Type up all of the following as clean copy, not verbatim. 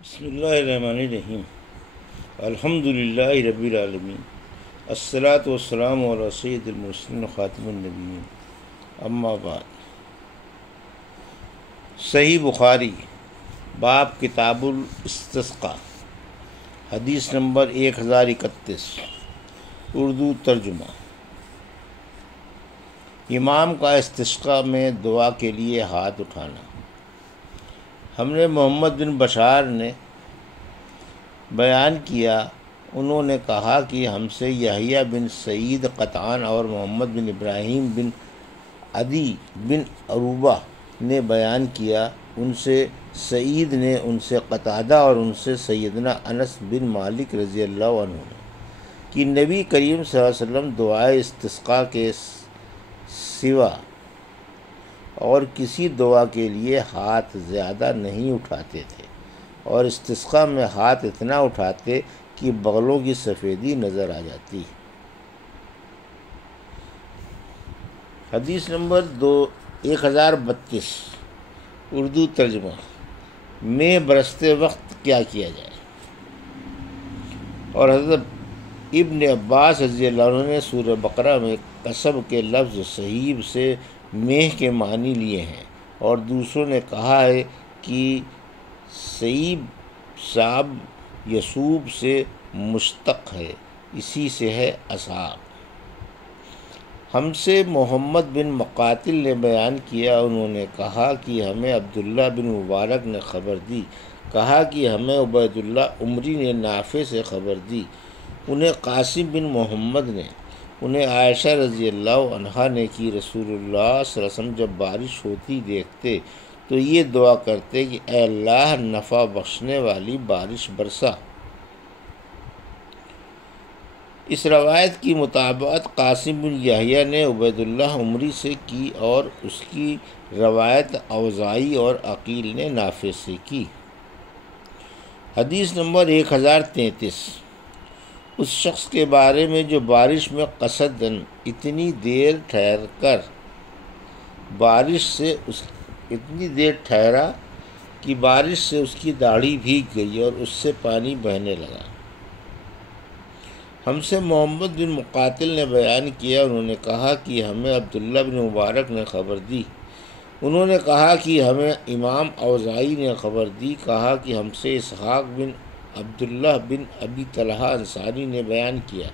بسم اللہ الرحمن الرحیم الحمد للہ رب العالمین الصلاۃ والسلام علی سید المرسلین خاتم النبیین اما بعد۔ صحیح بخاری باب کتاب الاستسقاء، حدیث نمبر 1031، اردو ترجمہ۔ امام کا استسقاء میں دعا کے لیے ہاتھ اٹھانا۔ ہم نے محمد بن بشار نے بیان کیا، انہوں نے کہا کہ ہم سے یحییٰ بن سعید قطعان اور محمد بن ابراہیم بن عدی بن عروبہ نے بیان کیا، ان سے سعید نے، ان سے قتادہ اور ان سے سیدنا انس بن مالک رضی اللہ عنہ نے کہ نبی کریم صلی اللہ علیہ وسلم دعائے استسقاء کے سوا اور کسی دعا کے لیے ہاتھ زیادہ نہیں اٹھاتے تھے، اور استسقاء میں ہاتھ اتنا اٹھاتے کہ بغلوں کی سفیدی نظر آ جاتی۔ حدیث نمبر 1032، اردو ترجمہ۔ میں برستے وقت کیا کیا جائے؟ اور حضرت ابن عباس رضی اللہ عنہ نے سورہ بقرہ میں قصب کے لفظ صحیب سے میہ کے معنی لیے ہیں، اور دوسروں نے کہا ہے کہ صیب صاب یسوب سے مشتق ہے، اسی سے ہے اصحاب۔ ہم سے محمد بن مقاتل نے بیان کیا، انہوں نے کہا کہ ہمیں عبداللہ بن مبارک نے خبر دی، کہا کہ ہمیں عبید اللہ عمری نے نافع سے خبر دی، انہیں قاسم بن محمد نے، انہیں عائشہ رضی اللہ عنہا نے کہ رسول اللہ صلی اللہ علیہ وسلم جب بارش ہوتی دیکھتے تو یہ دعا کرتے کہ اے اللہ نفع بخشنے والی بارش برسا۔ اس روایت کی مطابقت قاسم بن یحییٰ نے عبید اللہ عمری سے کی، اور اس کی روایت اوزاعی اور عقیل نے نافع سے کی۔ حدیث نمبر 1033، اس شخص کے بارے میں جو بارش میں قصداً اتنی دیر ٹھہرا کہ بارش سے اس کی داڑھی بھیگ گئی اور اس سے پانی بہنے لگا۔ ہم سے محمد بن مقاتل نے بیان کیا، انہوں نے کہا کہ ہمیں عبداللہ بن مبارک نے خبر دی، انہوں نے کہا کہ ہمیں امام اوزاعی نے خبر دی، کہا کہ ہم سے اسحاق بن عبداللہ بن ابی طلحہ انصاری نے بیان کیا،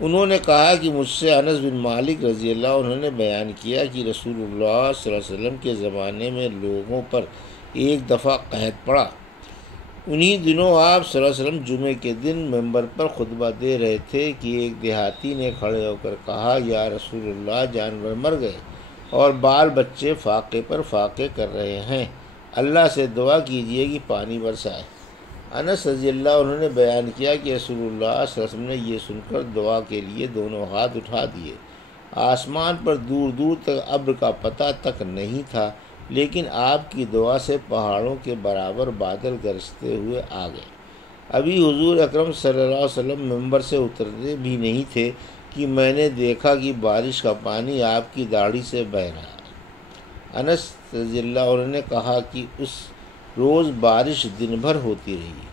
انہوں نے کہا کہ مجھ سے انس بن مالک رضی اللہ عنہ نے بیان کیا کہ رسول اللہ صلی اللہ علیہ وسلم کے زمانے میں لوگوں پر ایک دفعہ قحط پڑا۔ انہی دنوں آپ صلی اللہ علیہ وسلم جمعے کے دن ممبر پر خطبہ دے رہے تھے کہ ایک دیہاتی نے کھڑے ہو کر کہا، یا رسول اللہ جانور مر گئے اور بال بچے فاقے پر فاقے کر رہے ہیں، اللہ سے دعا کیجیے کہ پانی برسائے۔ انس رضی اللہ عنہ نے بیان کیا کہ رسول اللہ صلی اللہ علیہ وسلم نے یہ سن کر دعا کے لیے دونوں ہاتھ اٹھا دیے۔ آسمان پر دور دور تک ابر کا پتہ تک نہیں تھا، لیکن آپ کی دعا سے پہاڑوں کے برابر بادل گرجتے ہوئے آ گئے۔ ابھی حضور اکرم صلی اللہ علیہ وسلم ممبر سے اترتے بھی نہیں تھے کہ میں نے دیکھا کہ بارش کا پانی آپ کی داڑھی سے بہہ رہا ہے۔ انس رضی اللہ عنہ نے کہا کہ اس روز بارش دن بھر ہوتی رہی،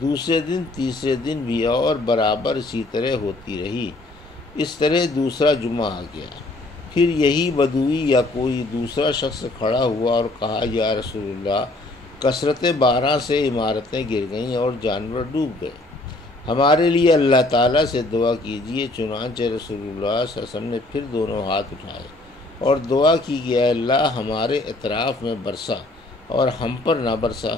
دوسرے دن تیسرے دن بھی اور برابر اسی طرح ہوتی رہی۔ اس طرح دوسرا جمعہ آ گیا، پھر یہی بدوی یا کوئی دوسرا شخص کھڑا ہوا اور کہا، یا رسول اللہ کثرت باران سے عمارتیں گر گئیں اور جانور ڈوب گئے، ہمارے لیے اللہ تعالیٰ سے دعا کیجیے۔ چنانچہ رسول اللہ صلی اللہ علیہ وسلم نے پھر دونوں ہاتھ اٹھائے اور دعا کی کہ اے اللہ ہمارے اطراف میں برسا اور ہم پر نہ برسا۔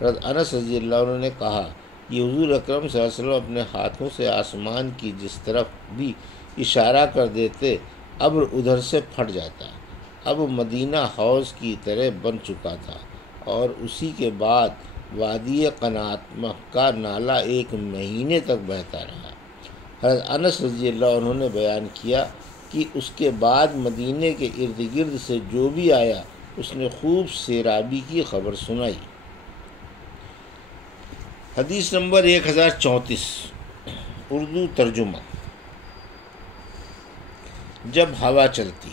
حضرت انس رضی اللہ عنہ نے کہا کہ حضور اکرم صلی اللہ علیہ وسلم اپنے ہاتھوں سے آسمان کی جس طرف بھی اشارہ کر دیتے ابر ادھر سے پھٹ جاتا۔ اب مدینہ حوض کی طرح بن چکا تھا، اور اسی کے بعد وادی قناتمہ کا نالہ 1 مہینے تک بہتا رہا۔ حضرت انس رضی اللہ عنہ نے بیان کیا کہ اس کے بعد مدینے کے ارد گرد سے جو بھی آیا اس نے خوب سیرابی کی خبر سنائی۔ حدیث نمبر 1034، اردو ترجمہ۔ جب ہوا چلتی،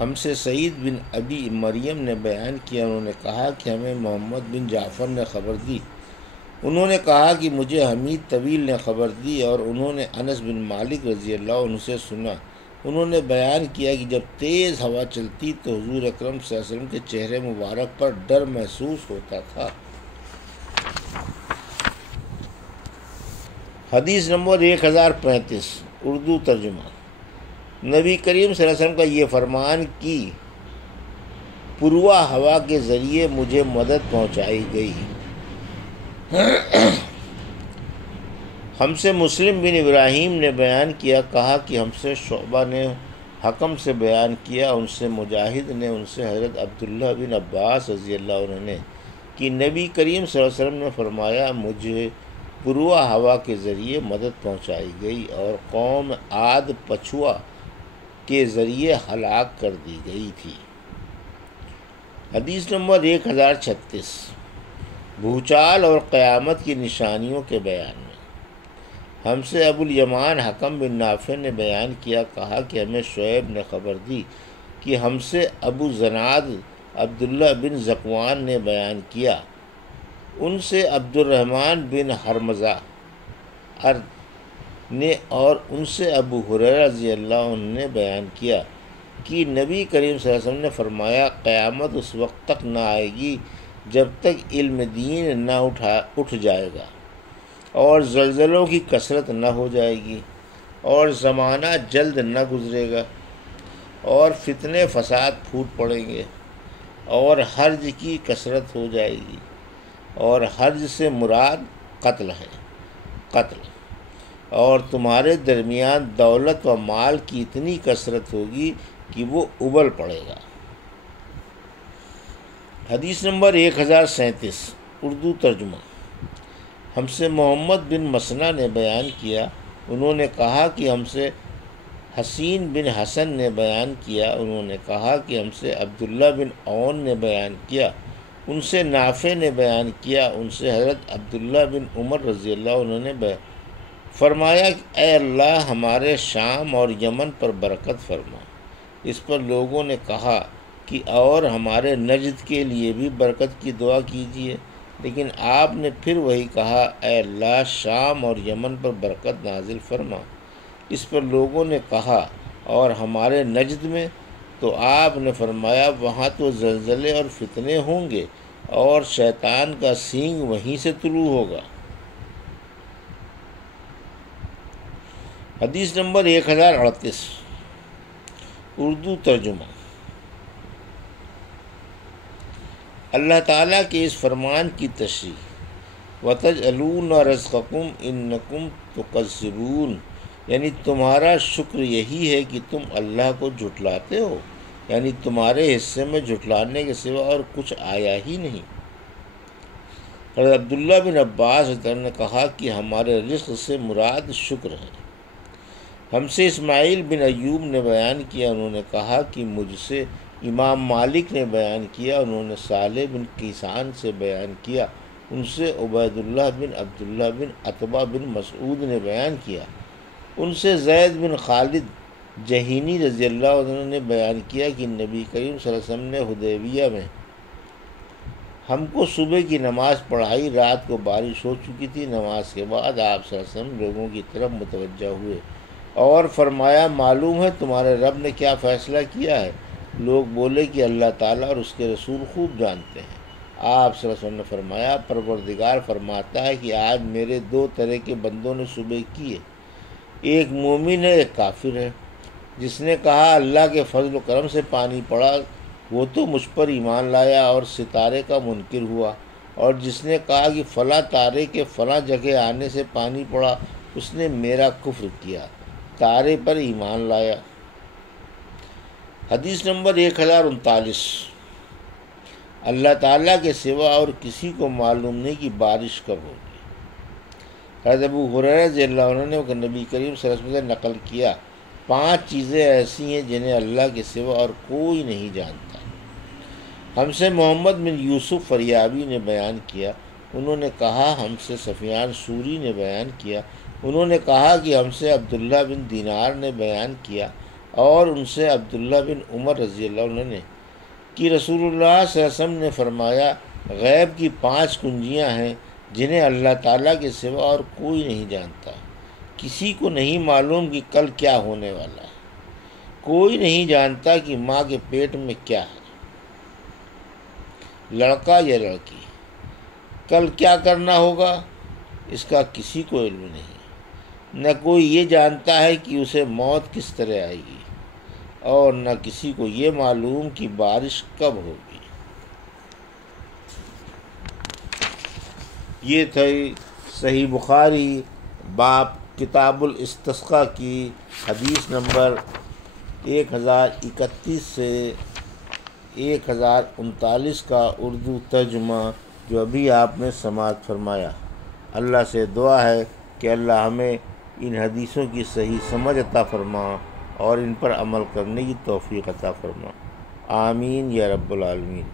ہم سے سعید بن ابی مریم نے بیان کیا، انہوں نے کہا کہ ہمیں محمد بن جعفر نے خبر دی، انہوں نے کہا کہ مجھے حمید طویل نے خبر دی اور انہوں نے انس بن مالک رضی اللہ عنہ سے سنا۔ انہوں نے بیان کیا کہ جب تیز ہوا چلتی تو حضور اکرم صلی اللہ علیہ وسلم کے چہرے مبارک پر ڈر محسوس ہوتا تھا۔ حدیث نمبر 1035 اردو ترجمہ۔ نبی کریم صلی اللہ علیہ وسلم کا یہ فرمان کہ پروا ہوا کے ذریعے مجھے مدد پہنچائی گئی۔ ہم سے مسلم بن ابراہیم نے بیان کیا، کہا کہ ہم سے شعبہ نے حکم سے بیان کیا، ان سے مجاہد نے، ان سے حضرت عبداللہ بن عباس رضی اللہ عنہ نے کہ نبی کریم صلی اللہ علیہ وسلم نے فرمایا مجھے پروا ہوا کے ذریعے مدد پہنچائی گئی اور قوم عاد پچھوا کے ذریعے ہلاک کر دی گئی تھی۔ حدیث نمبر 1036 بھوچال اور قیامت کی نشانیوں کے بیان میں۔ ہم سے ابو الیمان حکم بن نافع نے بیان کیا، کہا کہ ہمیں شعیب نے خبر دی کہ ہم سے ابو زناد عبداللہ بن ذکوان نے بیان کیا، ان سے عبد الرحمن بن حرمزہ نے اور ان سے ابو ہریرہ رضی اللہ عنہ نے بیان کیا کہ نبی کریم صلی اللہ علیہ وسلم نے فرمایا قیامت اس وقت تک نہ آئے گی جب تک علم دین نہ اٹھ جائے گا اور زلزلوں کی کثرت نہ ہو جائے گی اور زمانہ جلد نہ گزرے گا اور فتنے فساد پھوٹ پڑیں گے اور حرج کی کثرت ہو جائے گی، اور حرج سے مراد قتل ہے، قتل، اور تمہارے درمیان دولت و مال کی اتنی کثرت ہوگی کہ وہ ابل پڑے گا۔ حدیث نمبر 1037 اردو ترجمہ۔ ہم سے محمد بن مسنہ نے بیان کیا، انہوں نے کہا کہ ہم سے حسین بن حسن نے بیان کیا، انہوں نے کہا کہ ہم سے عبداللہ بن عون نے بیان کیا، ان سے نافع نے بیان کیا، ان سے حضرت عبداللہ بن عمر رضی اللہ عنہ نے فرمایا کہ اے اللہ ہمارے شام اور یمن پر برکت فرما۔ اس پر لوگوں نے کہا کہ اور ہمارے نجد کے لیے بھی برکت کی دعا کیجیے، لیکن آپ نے پھر وہی کہا اے اللہ شام اور یمن پر برکت نازل فرما۔ اس پر لوگوں نے کہا اور ہمارے نجد میں؟ تو آپ نے فرمایا وہاں تو زلزلے اور فتنے ہوں گے اور شیطان کا سینگ وہیں سے طلوع ہوگا۔ حدیث نمبر 1038 اردو ترجمہ۔ اللہ تعالیٰ کے اس فرمان کی تشریح وَتَجْعَلُونَ رَزْقَكُمْ إِنَّكُمْ تُكَذِّبُونَ، یعنی تمہارا شکر یہی ہے کہ تم اللہ کو جھٹلاتے ہو، یعنی تمہارے حصے میں جھٹلانے کے سوا اور کچھ آیا ہی نہیں۔ حضرت عبداللہ بن عباس نے کہا کہ ہمارے رزق سے مراد شکر ہے۔ ہم سے اسماعیل بن ایوب نے بیان کیا، انہوں نے کہا کہ مجھ سے امام مالک نے بیان کیا، انہوں نے صالح بن کیسان سے بیان کیا، ان سے عبید اللہ بن عبداللہ بن عتبہ بن مسعود نے بیان کیا، ان سے زید بن خالد جہینی رضی اللہ عنہ نے بیان کیا کہ نبی کریم صلی اللہ علیہ وسلم نے حدیبیہ میں ہم کو صبح کی نماز پڑھائی، رات کو بارش ہو چکی تھی، نماز کے بعد آپ صلی اللہ علیہ وسلم لوگوں کی طرف متوجہ ہوئے اور فرمایا معلوم ہے تمہارے رب نے کیا فیصلہ کیا ہے؟ لوگ بولے کہ اللہ تعالیٰ اور اس کے رسول خوب جانتے ہیں۔ آپ صلی اللہ علیہ وسلم نے فرمایا پروردگار فرماتا ہے کہ آج میرے دو طرح کے بندوں نے صبح کی ہے، ایک مومن ہے ایک کافر ہے۔ جس نے کہا اللہ کے فضل و کرم سے پانی پڑا وہ تو مجھ پر ایمان لایا اور ستارے کا منکر ہوا، اور جس نے کہا کہ فلاں تارے کے فلاں جگہ آنے سے پانی پڑا اس نے میرا کفر کیا، تارے پر ایمان لایا۔ حدیث نمبر 1039 اللہ تعالیٰ کے سوا اور کسی کو معلوم نہیں کہ بارش کب ہوگی۔ حضرت ابو ہریرہ رضی اللہ عنہ نے نبی کریم صلی اللہ علیہ وسلم سے نقل کیا 5 چیزیں ایسی ہیں جنہیں اللہ کے سوا اور کوئی نہیں جانتا۔ ہم سے محمد بن یوسف فریابی نے بیان کیا، انہوں نے کہا ہم سے سفیان سوری نے بیان کیا، انہوں نے کہا کہ ہم سے عبداللہ بن دینار نے بیان کیا اور ان سے عبداللہ بن عمر رضی اللہ عنہ نے کہ رسول اللہ صلی اللہ علیہ وسلم نے فرمایا غیب کی 5 کنجیاں ہیں جنہیں اللہ تعالیٰ کے سوا اور کوئی نہیں جانتا۔ کسی کو نہیں معلوم کہ کل کیا ہونے والا ہے۔ کوئی نہیں جانتا کہ ماں کے پیٹ میں کیا ہے، لڑکا یا لڑکی۔ کل کیا کرنا ہوگا اس کا کسی کو علم نہیں۔ نہ کوئی یہ جانتا ہے کہ اسے موت کس طرح آئے گی، اور نہ کسی کو یہ معلوم کہ بارش کب ہوگی۔ یہ تھی صحیح بخاری باب کتاب الاستسقاء کی حدیث نمبر 1031 سے 1039 کا اردو ترجمہ جو ابھی آپ نے سماعت فرمایا۔ اللہ سے دعا ہے کہ اللہ ہمیں ان حدیثوں کی صحیح سمجھ عطا فرما اور ان پر عمل کرنے کی توفیق عطا فرما۔ آمین یا رب العالمین۔